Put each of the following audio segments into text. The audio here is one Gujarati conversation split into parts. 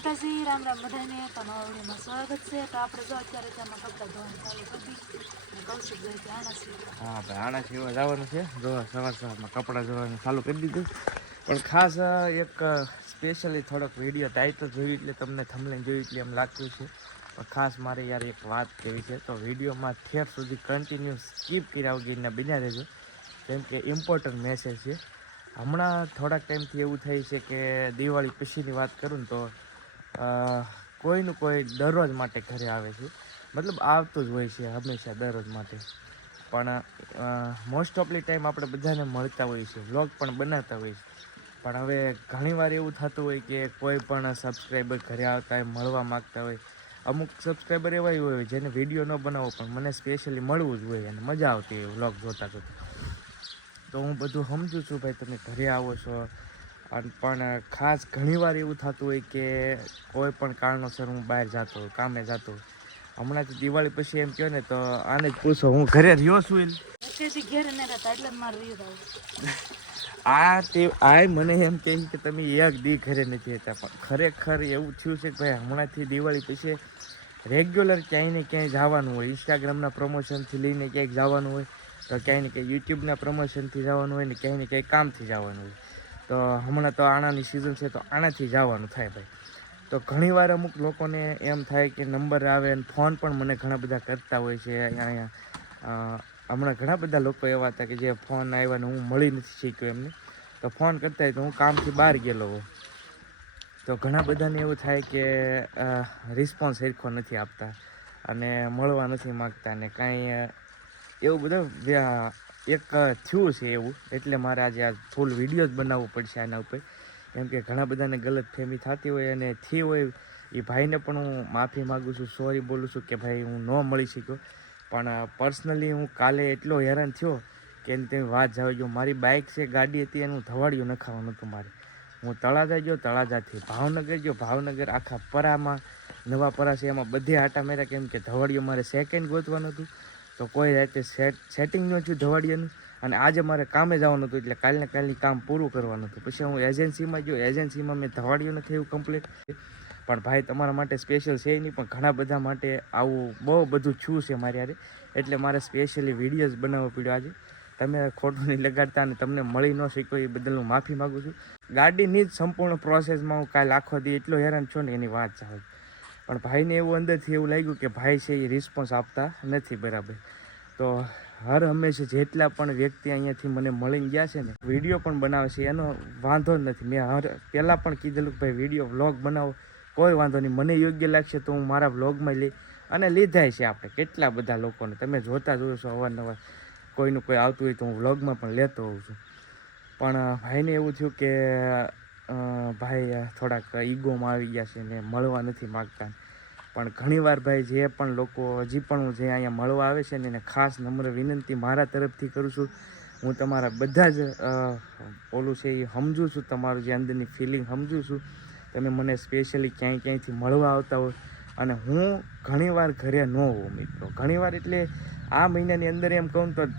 માતાજી રામ રામ બધાને તમારા સ્વાગત છે. તો આપણે જો અત્યારે તેમાં કપડાં ધોવાનું ચાલુ કરી અને કૌશિક ભાઈ ત્યાં આણા છીએ. હા ભાઈ આણા સિવાય જવાનું છે. જો સવારમાં કપડાં ધોવાનું ચાલુ કરી દીધું. પણ ખાસ એક સ્પેશિયલી થોડોક વિડીયો ટાઈટલ જોયું એટલે તમને થંબનેલ જોયું એટલે એમ લાગતું છે. પણ ખાસ મારે યાર એક વાત કહેવી છે. તો વિડીયોમાં ઠેર સુધી કન્ટિન્યુ સ્કીપ કર્યા વગરના બન્યા રહેજો, કેમ કે ઇમ્પોર્ટન્ટ મેસેજ છે. હમણાં થોડાક ટાઈમથી એવું થાય છે કે દિવાળી પછીની વાત કરું ને તો કોઈનું કોઈ દરરોજ માટે ઘરે આવે છે. મતલબ આવતું જ હોય છે હંમેશા દરરોજ માટે. પણ મોસ્ટ ઓફલી ટાઈમ આપણે બધાને મળતા હોઈએ છીએ, વ્લોગ પણ બનાવતા હોઈએ છીએ. પણ હવે ઘણીવાર એવું થતું હોય કે કોઈ પણ સબસ્ક્રાઈબર ઘરે આવતા હોય, મળવા માગતા હોય. અમુક સબસ્ક્રાઈબર એવા હોય જેને વિડીયો ન બનાવવો પણ મને સ્પેશિયલી મળવું જ હોય અને મજા આવતી હોય વ્લોગ જોતા જોતા. તો હું બધું સમજું છું ભાઈ, તમે ઘરે આવો છો. પણ ખાસ ઘણીવાર એવું થતું હોય કે કોઈ પણ કારણોસર હું બહાર જતો હોય, કામે જતો હોય. હમણાંથી દિવાળી પછી એમ કહો ને તો આને જ પૂછો હું ઘરે રહ્યો છું. અત્યારથી ઘેર ન રહેતા એટલે મારે રહ્યું આ મને એમ કહે કે તમે એક દી ઘરે નથી રહેતા, પણ ખરેખર એવું થયું છે કે ભાઈ હમણાંથી દિવાળી પછી રેગ્યુલર ક્યાંય ને ક્યાંય જવાનું હોય. ઇન્સ્ટાગ્રામના પ્રમોશનથી લઈને ક્યાંક જવાનું હોય, તો ક્યાંય ને ક્યાંય યુટ્યુબના પ્રમોશનથી જવાનું હોય ને ક્યાંય ને ક્યાંય કામથી જવાનું હોય. તો હમણાં તો આણાની સિઝન છે તો આણાથી જવાનું થાય ભાઈ. તો ઘણીવાર અમુક લોકોને એમ થાય કે નંબર આવે અને ફોન પણ મને ઘણા બધા કરતા હોય છે. અહીંયા હમણાં ઘણા બધા લોકો એવા હતા કે જે ફોન આવ્યા ને હું મળી નથી શીખ્યો એમને. તો ફોન કરતા હોય તો હું કામથી બહાર ગયેલો હોય. તો ઘણા બધાને એવું થાય કે રિસ્પોન્સ સરખો નથી આપતા અને મળવા નથી માગતા ને કાંઈ એવું બધું એક થયું છે એવું. એટલે મારે આજે આ ફૂલ વિડીયો જ બનાવવો પડશે આના ઉપર, કેમ કે ઘણા બધાને ગલત ફહેમી થતી હોય અને થઈ હોય. એ ભાઈને પણ હું માફી માગું છું, સોરી બોલું છું કે ભાઈ હું ન મળી શક્યો. પણ પર્સનલી હું કાલે એટલો હેરાન થયો કે એની તમે વાત જવા ગયો. મારી બાઇક છે, ગાડી હતી, એનું ધવાડિયું નખાવાનું હતું મારે. હું તળાજા ગયો, તળાજાથી ભાવનગર ગયો, ભાવનગર આખા પરામાં નવા પરા છે એમાં બધે આટા મેરા, કેમ કે ધવાડિયું મારે સેકન્ડ ગોતવાનું હતું. તો કોઈ રીતે સેટિંગ ન થયું ધવાડિયાનું. અને આજે મારે કામે જવાનું હતું એટલે કાલની કામ પૂરું કરવાનું હતું. પછી હું એજન્સીમાં ગયો, એજન્સીમાં મેં ધવાડિયું નથી એવું કમ્પ્લીટ. પણ ભાઈ તમારા માટે સ્પેશિયલ છે નહીં, પણ ઘણા બધા માટે આવું બહુ બધું થયું છે મારી યારે. એટલે મારે સ્પેશિયલી વિડીયોઝ બનાવવો પડ્યો આજે. તમે ખોટું નહીં લગાડતા અને તમને મળી ન શક્યો એ બદલ હું માફી માગું છું. ગાડીની જ સંપૂર્ણ પ્રોસેસમાં હું કાલે આખો દી એટલો હેરાન છું ને એની વાત ચાલે. પણ ભાઈને એવું અંદરથી એવું લાગ્યું કે ભાઈ છે એ રિસ્પોન્સ આપતા નથી બરાબર. તો હર હંમેશા જેટલા પણ વ્યક્તિ અહીંયાથી મને મળીને ગયા છે ને, વિડીયો પણ બનાવે છે, એનો વાંધો જ નથી. મેં પહેલાં પણ કીધેલું કે ભાઈ વિડીયો વ્લોગ બનાવો, કોઈ વાંધો નહીં, મને યોગ્ય લાગશે તો હું મારા વ્લોગમાં લઈ. અને લીધાય છે આપણે કેટલા બધા લોકોને તમે જોતા જોયો છો અવારનવાર. કોઈનું કોઈ આવતું હોય તો હું વ્લોગમાં પણ લેતો હોઉં છું. પણ ભાઈને એવું થયું કે ભાઈ થોડાક ઈગોમાં આવી ગયા છે ને મળવા નથી માગતા. પણ ઘણીવાર ભાઈ જે પણ લોકો હજી પણ હું જે અહીંયા મળવા આવે છે ને એને ખાસ નમ્ર વિનંતી મારા તરફથી કરું છું. હું તમારા બધા જ ઓલું છે એ સમજું છું, તમારું જે અંદરની ફિલિંગ સમજું છું. તમે મને સ્પેશિયલી ક્યાંયથી મળવા આવતા હોય અને હું ઘણીવાર ઘરે ન હોઉં મિત્રો. ઘણીવાર એટલે આ મહિનાની અંદર એમ કહું તો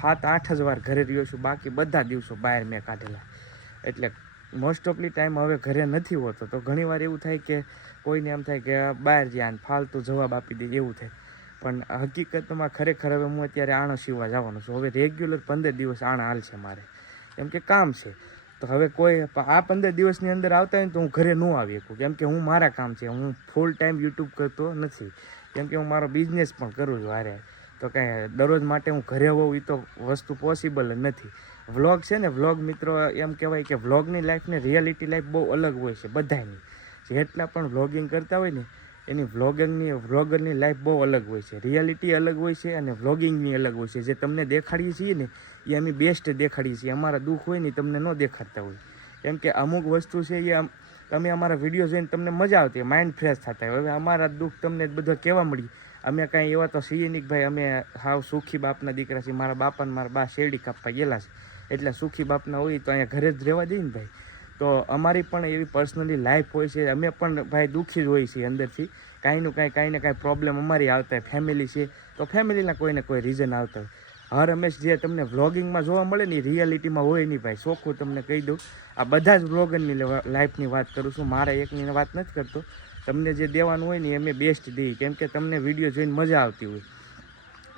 7-8 જ વાર ઘરે રહ્યો છું, બાકી બધા દિવસો બહાર મેં કાઢેલા. એટલે મોસ્ટ ઓફલી ટાઈમ હવે ઘરે નથી હોતો. તો ઘણીવાર એવું થાય કે કોઈને એમ થાય કે બહાર જ્યાં ફાલતુ જવાબ આપી દે એવું થાય. પણ હકીકતમાં ખરેખર હવે હું અત્યારે આણા સીવવા જવાનું છું. હવે રેગ્યુલર 15 દિવસ આણા હાલશે મારે, કેમ કે કામ છે. તો હવે કોઈ આ 15 દિવસની અંદર આવતા હોય ને તો હું ઘરે ન આવી શકું, કેમ કે હું મારા કામ છે. હું ફૂલ ટાઈમ યુટ્યુબ કરતો નથી, કેમ કે હું મારો બિઝનેસ પણ કરું છું હારે. તો કાંઈ દરરોજ માટે હું ઘરે હોઉં એ તો વસ્તુ પોસિબલ જ નથી. વ્લોગ છે ને, વ્લોગ મિત્રો એમ કહેવાય કે વ્લોગની લાઈફ ને રિયાલિટી લાઈફ બહુ અલગ હોય છે બધાની. જેટલા પણ વ્લોગિંગ કરતા હોય ને એની વ્લોગરની લાઈફ બહુ અલગ હોય છે. રિયાલિટી અલગ હોય છે અને વ્લોગિંગની અલગ હોય છે. જે તમને દેખાડીએ છીએ ને એ અમે બેસ્ટ દેખાડીએ છીએ. અમારા દુઃખ હોય ને તમને ન દેખાડતા હોય, કેમ કે અમુક વસ્તુ છે એ તમે અમારા વિડીયો જોઈને તમને મજા આવતી હોય, માઇન્ડ ફ્રેશ થતા હોય. હવે અમારા દુઃખ તમને બધા કહેવા મળી. અમે કાંઈ એવા તો છીએ નહીં ભાઈ અમે હાવ સુખી બાપના દીકરા છીએ. મારા બાપા ને મારા બા શેરડી કાપવા ગયેલા છે, એટલે સુખી બાપના હોય તો અહીંયા ઘરે જ રહેવા દઈએ ને ભાઈ. તો અમારી પણ એવી પર્સનલી લાઈફ હોય છે. અમે પણ ભાઈ દુઃખી જ હોઈએ છીએ અંદરથી. કાંઈ ને કાંઈ પ્રોબ્લેમ અમારી આવતા હોય. ફેમિલી છે તો ફેમિલીના કોઈને કોઈ રીઝન આવતા હોય. હર હંમેશ જે તમને વ્લોગિંગમાં જોવા મળે ને એ રિયાલિટીમાં હોય નહીં ભાઈ. ચોખ્ખું તમને કહી દઉં, આ બધા જ વ્લોગરની લાઈફની વાત કરું છું, મારા એકની વાત નથી કરતો. તમને જે દેવાનું હોય ને એ અમે બેસ્ટ દઈએ, કેમ કે તમને વિડીયો જોઈને મજા આવતી હોય.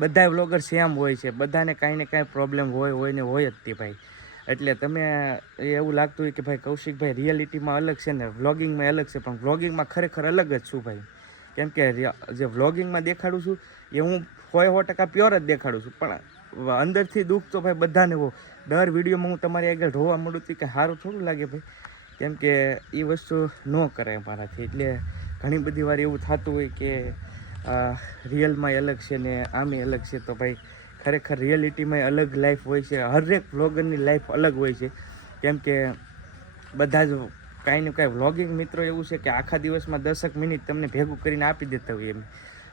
બધા વ્લોગર સેમ હોય છે, બધાને કાંઈ ને કાંઈ પ્રોબ્લેમ હોય ને હોય જ તે ભાઈ. એટલે તમે એવું લાગતું હોય કે ભાઈ કૌશિકભાઈ રિયાલિટીમાં અલગ છે ને વ્લોગિંગમાં અલગ છે, પણ વ્લોગિંગમાં ખરેખર અલગ જ છું ભાઈ. કેમ કે જે વ્લોગિંગમાં દેખાડું છું એ હું 100% પ્યોર જ દેખાડું છું, પણ અંદરથી દુઃખ તો ભાઈ બધાને હોય. દર વિડીયોમાં હું તમારી આગળ રોવા મળું છું કે સારું થોડું લાગે ભાઈ, કેમ કે એ વસ્તુ ન કરાય મારાથી. એટલે ઘણી બધી વાર એવું થતું હોય કે રિયલમાં અલગ છે ને આમે અલગ છે, તો ભાઈ ખરેખર રિયાલિટીમાં અલગ લાઈફ હોય છે. હરેક વ્લોગરની લાઈફ અલગ હોય છે, કેમ કે બધા જ કાંઈ ને કાંઈ વ્લોગિંગ મિત્રો એવું છે કે આખા દિવસમાં 10 મિનિટ તમને ભેગું કરીને આપી દેતા હોય એમ,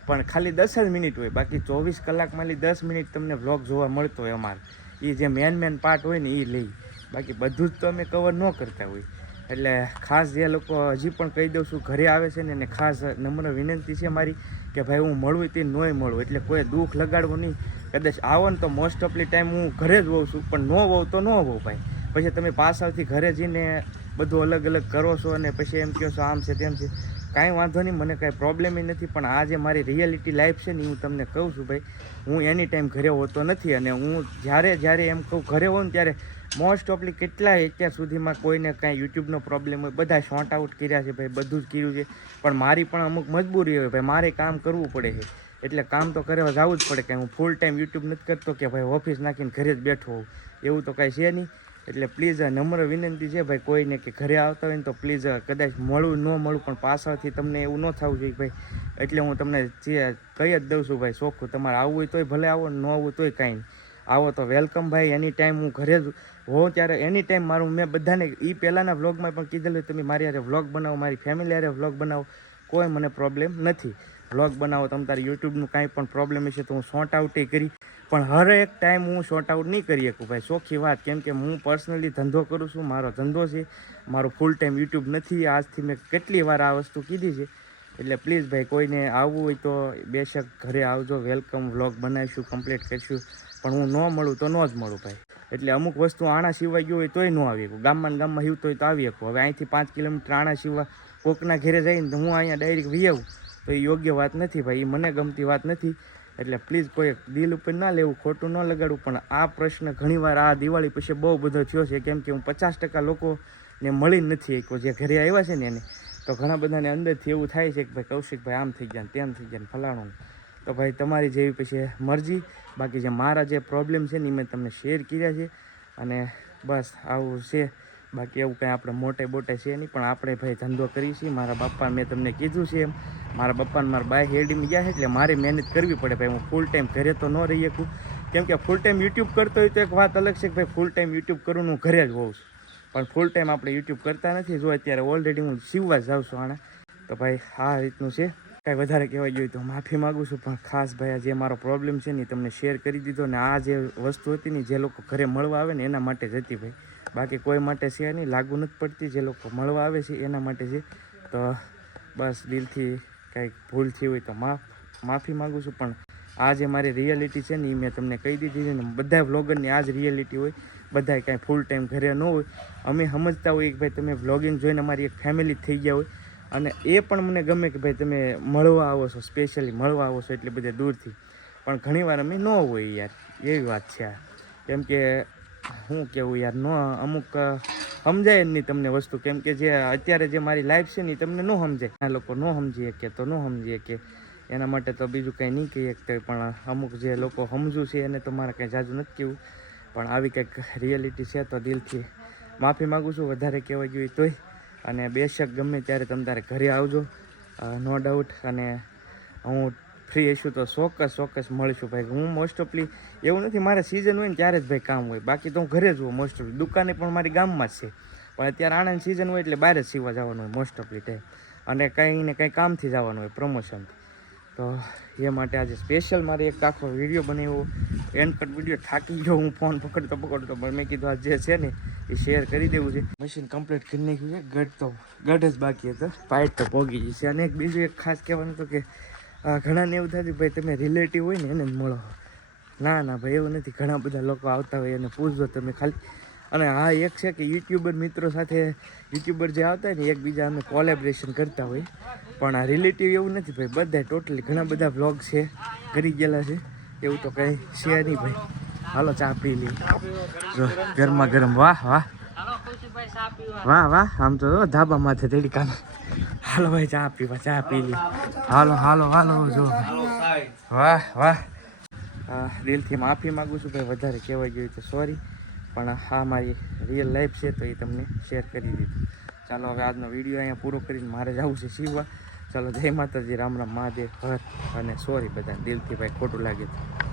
પણ ખાલી 10 જ મિનિટ હોય, બાકી 24 કલાકમાં 10 મિનિટ તમને વ્લોગ જોવા મળતો હોય અમારે. એ જે મેન પાર્ટ હોય ને એ લઈ, બાકી બધું જ તો અમે કવર ન કરતા હોય. એટલે ખાસ જે લોકો હજી પણ કહી દઉં છું ઘરે આવે છે ને એને ખાસ નમ્ર વિનંતી છે મારી કે ભાઈ હું મળું તે નોય મળું, એટલે કોઈ દુઃખ લગાડવું નહીં. કદાચ આવો ને તો મોસ્ટ ઓફલી ટાઈમ હું ઘરે જ હોઉં છું, પણ ન હોઉં તો ન હોઉં ભાઈ. પછી તમે પાછળથી ઘરે જઈને બધું અલગ અલગ કરો છો અને પછી એમ કહો છો આમ છે તેમ છે, કાંઈ વાંધો નહીં, મને કાંઈ પ્રોબ્લેમ નથી. પણ આ જે મારી રિયાલિટી લાઈફ છે ને હું તમને કહું છું ભાઈ, હું એની ટાઈમ ઘરે હોતો નથી. અને હું જ્યારે એમ કહું ઘરે હોઉં ને ત્યારે મોસ્ટ ઓફલી કેટલાય અત્યાર સુધીમાં કોઈને કાંઈ યુટ્યુબનો પ્રોબ્લેમ હોય બધા શોર્ટ આઉટ કર્યા છે ભાઈ, બધું જ કર્યું છે. પણ મારી પણ અમુક મજબૂરી હોય ભાઈ, મારે કામ કરવું પડે છે, એટલે કામ તો કરવા જવું જ પડે. કે હું ફૂલ ટાઈમ યુટ્યુબ નથી કરતો કે ભાઈ ઓફિસ નાખીને ઘરે જ બેઠો હોઉં, એવું તો કાંઈ છે નહીં. એટલે પ્લીઝ નમ્ર વિનંતી છે ભાઈ કોઈને કે ઘરે આવતા હોય ને તો પ્લીઝ કદાચ મળું ન મળું પણ પાછળથી તમને એવું ન થવું જોઈએ ભાઈ. એટલે હું તમને જે કહી જ દઉં છું ભાઈ ચોખ્ખું, તમારે આવવું હોય તોય ભલે આવો, ન આવવું તોય કાંઈ નહીં. આવો તો વેલકમ ભાઈ. એની ટાઈમ હું ઘરે જ હોઉં ત્યારે એની ટાઈમ મારું મેં બધાને એ પહેલાંના વ્લોગમાં પણ કીધેલું તમે મારી હારે વ્લોગ બનાવો, મારી ફેમિલી હારે વ્લોગ બનાવો, કોઈ મને પ્રોબ્લેમ નથી. વ્લોગ બનાવો તમે તારે યુટ્યુબનું કાંઈ પણ પ્રોબ્લેમ હશે તો હું શોર્ટ આઉટે કરી, પણ હર એક ટાઈમ હું શોર્ટ આઉટ નહીં કરી શકું ભાઈ, ચોખ્ખી વાત. કેમ કે હું પર્સનલી ધંધો કરું છું, મારો ધંધો છે, મારો ફૂલ ટાઈમ યુટ્યુબ નથી. આજથી મેં કેટલી વાર આ વસ્તુ કીધી છે. એટલે પ્લીઝ ભાઈ કોઈને આવવું હોય તો બેશક ઘરે આવજો, વેલકમ. વ્લોગ બનાવીશું, કમ્પ્લીટ કરીશું, પણ હું ન મળું તો ન જ મળું ભાઈ. એટલે અમુક વસ્તુ આણા સિવાય ગયો હોય તોય ન આવી શકું, ગામમાં હિવતો હોય તો આવી શકું. હવે અહીંથી 5 કિલોમીટર આણા સિવાય કોકના ઘરે જઈને હું અહીંયા ડાયરેક્ટ વી આવું તો એ યોગ્ય વાત નથી ભાઈ, એ મને ગમતી વાત નથી. એટલે પ્લીઝ કોઈ દિલ ઉપર ના લેવું, ખોટું ન લગાડવું. પણ આ પ્રશ્ન ઘણીવાર આ દિવાળી પછી બહુ બધો થયો છે, કેમ કે હું 50% લોકોને મળી નથી શક્યો જે ઘરે આવ્યા છે ને એને. તો ઘણા બધાને અંદરથી એવું થાય છે કે ભાઈ કૌશિકભાઈ આમ થઈ ગયા ને તેમ થઈ ગયા ને ફલાણું. તો ભાઈ તમારી જેવી પછી મરજી. બાકી જે મારા જે પ્રોબ્લેમ છે ને એ મેં તમને શેર કર્યા છે, અને બસ આવું છે. બાકી એવું કાંઈ આપણે મોટે બોટે છે નહીં, પણ આપણે ભાઈ ધંધો કરીએ છીએ. મારા બાપા મેં તમને કીધું છે એમ, મારા પપ્પાને મારા બાય હેડીને ગયા છે, એટલે મારે મહેનત કરવી પડે ભાઈ. હું ફૂલ ટાઈમ ઘરે તો ન રહી શકું, કેમ કે ફૂલ ટાઈમ યુટ્યુબ કરતો હોય તો એક વાત અલગ છે કે ભાઈ ફૂલ ટાઈમ યુટ્યુબ કરું હું ઘરે જ હોઉં છું, પણ ફૂલ ટાઈમ આપણે યુટ્યુબ કરતા નથી. જો અત્યારે ઓલરેડી હું સીવવા જાઉં છું આને. તો ભાઈ આ રીતનું છે. કાંઈ વધારે કહેવાય ગયું તો માફી માગું છું, પણ ખાસ ભાઈ આ જે મારો પ્રોબ્લેમ છે ને તમને શેર કરી દીધો. ને આ જે વસ્તુ હતી ને જે લોકો ઘરે મળવા આવે ને એના માટે જ હતી ભાઈ, બાકી કોઈ માટે છે નહીં, લાગુ નથી પડતી. જે લોકો મળવા આવે છે એના માટે છે. તો બસ દિલથી કાંઈક ભૂલ થઈ હોય તો માફી માગું છું. પણ આ જે મારી રિયાલિટી છે ને એ મેં તમને કહી દીધી છે ને. બધા વ્લોગરની આ જ રિયાલિટી હોય, બધાય કાંઈ ફૂલ ટાઈમ ઘરે ન હોય. અમે સમજતા હોઈએ કે ભાઈ તમે વ્લોગિંગ જોઈને અમારી એક ફેમિલી થઈ ગયા હોય, અને એ પણ મને ગમે કે ભાઈ તમે મળવા આવો છો, સ્પેશિયલી મળવા આવો છો એટલે બધે દૂરથી. પણ ઘણીવાર અમે ન હોય યાર, એવી વાત છે આ. કેમ કે શું કહેવું યાર, અમુક સમજાય જ નહીં તમને વસ્તુ. કેમ કે જે અત્યારે જે મારી લાઈફ છે ને એ તમને ન સમજાય. આ લોકો ન સમજી શકે તો ન સમજી શકે, એના માટે તો બીજું કંઈ નહીં કહી શકતા. પણ અમુક જે લોકો સમજવું છે એને તો મારે કંઈ જાજુ નથી કહેવું. પણ આવી કંઈક રિયાલિટી છે તો દિલથી માફી માગું છું વધારે કહેવાય ગયું તોય. અને બેશક ગમે ત્યારે તમે તારે ઘરે આવજો, નો ડાઉટ. અને હું ફ્રી હશું તો ચોક્કસ મળીશું ભાઈ. હું મોસ્ટ ઓફલી એવું નથી મારે સિઝન હોય ને ત્યારે જ ભાઈ કામ હોય, બાકી તો હું ઘરે જ હોઉં મોસ્ટ ઓફલી. દુકાને પણ મારી ગામમાં જ છે, પણ અત્યારે આણંદ સિઝન હોય એટલે બહાર જ સીવવા જવાનું હોય મોસ્ટ ઓફલી ટાઈમ. અને કંઈ ને કંઈ કામથી જવાનું હોય, પ્રમોશન. તો એ માટે આજે સ્પેશિયલ મારે એક આખો વિડીયો બનાવ્યો, એન્ડ કટ વિડીયો. થાકી ગયો હું ફોન પકડતો પણ મેં કીધું આ જે છે ને એ શેર કરી દેવું છે. મશીન કમ્પ્લીટ કરી નાખ્યું છે, ગઢ જ બાકી હતો, પાઇટ તો પોગી ગઈ છે. અને બીજું એક ખાસ કહેવાનું હતું કે ઘણાને એવું થતું ભાઈ તમે રિલેટિવ હોય ને એને જ મળો, ના ના ભાઈ એવું નથી, ઘણા બધા લોકો આવતા હોય અને પૂછજો તમે ખાલી. અને હા એક છે કે યુટ્યુબર મિત્રો સાથે યુટ્યુબર જે આવતા હોય ને એકબીજા અમે કોલેબરેશન કરતા હોય, પણ આ રિલેટિવ એવું નથી ભાઈ, બધા ટોટલી ઘણા બધા વ્લોગ છે કરી ગયેલા છે, એવું તો કંઈ છે નહીં ભાઈ. હાલો ચા પી લઈએ, જો ગરમા ગરમ. વાહ વાહ વાહ વાહ, આમ તો ધાબા માથે તેડી કામ. હાલો ભાઈ ચા પી લઈએ. હાલો હાલો હાલો જો વાહ વાહ. દિલથી માફી માગું છું ભાઈ, વધારે કહેવાય ગયું તો સોરી, પણ હા મારી રિયલ લાઈફ છે તો એ તમને શેર કરી દીધું. ચાલો હવે આજનો વિડીયો અહીંયા પૂરો કરીને મારે જવું છે શીવવા. ચાલો જય માતાજી, રામ રામ, મહાદેવ હર, અને સોરી બધા દિલથી ભાઈ ખોટું લાગે તો.